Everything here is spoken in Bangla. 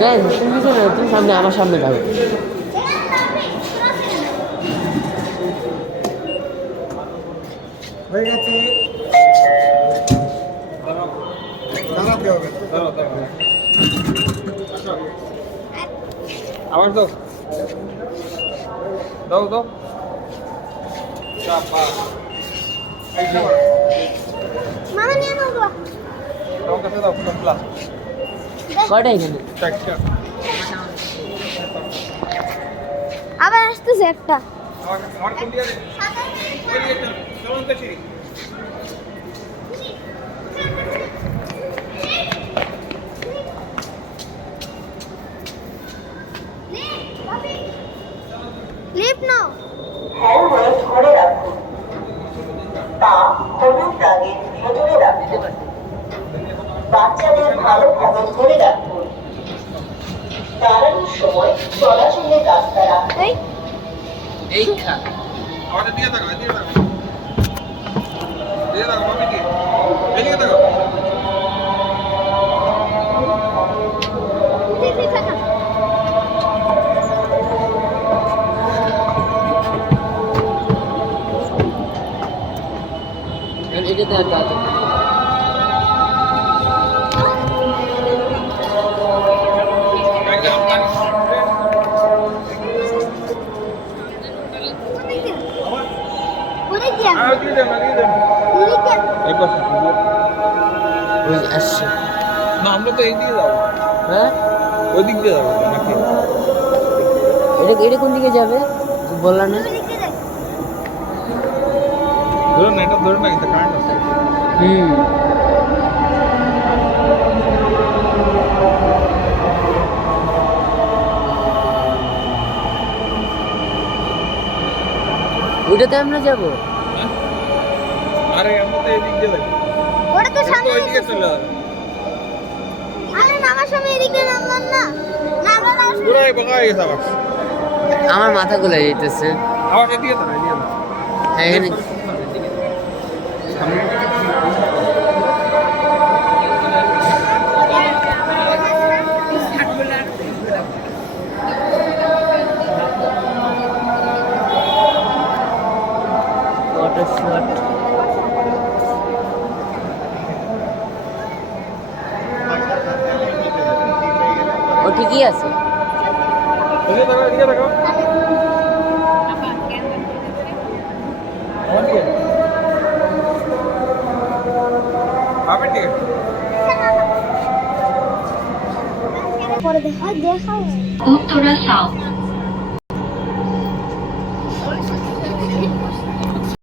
কেন তুমি পিছনে না, তুমি সামনে, আমার সামনে যাবে। হয়ে গেছে। দাঁড়াতে হবে। আবার দাও দাও দাও। মামা নিয়ে নাও গো। দাও কাছে দাও ক্লাস। কয়টা এখানে? চারটা। আবার আসতেছে একটা। আমার কোন দিকে আছে? চলুন তো সিঁড়ি। লিফট নাও। হেলমেট ধরে রাখুন, পা হলুদ দাগের ভেতরে রাখুন, বাচ্চাদের ভালোভাবে ধরে রাখুন, দাঁড়ানোর সময় চলাচলের রাস্তা রাখুন। এই খা আমাদের দিকে তাকাও, এদিকে তাকাও। এদিকে তাকাও, মামি কি? এদিকে তাকাও। দেখি থাকা। এটাতে একটা আছে। ওরে কি? আর দিয়ে দেন, দিয়ে দেন। ওরে কি? এই পাশে। ওই আসছে। না আমরা তো এই দিকে যাবো। হ্যাঁ, ওই দিক দিয়ে যাবো নাকি? এটা কোন দিকে যাবে বললা না? ওরে কি দেখ? ধরুন না, এটা ধরুন না, কিন্তু কারেন্ট আছে। হুম, ওইটাতে আমরা যাবো। আরে আমরা তো এই দিক দিয়ে যাবো। ওটা তো সামনে। ওই দিকে চলে যাবে। আরে নামার সময় এদিকে নামলাম না। নামার সময় পুরাই বকা হয়ে গেছে আবার। আমার মাথা গোলা যেতেছে। আবার এদিকে তাকাও, এদিকে তাকাও। হ্যাঁ, এখানে ওটা শর্ট। ও ঠিকই আছে। এদিকে তাকাও, এদিকে তাকাও। আমার দিকে। বাপের দিকে। পরে দেখা দেখাও। উত্তরা সাউথ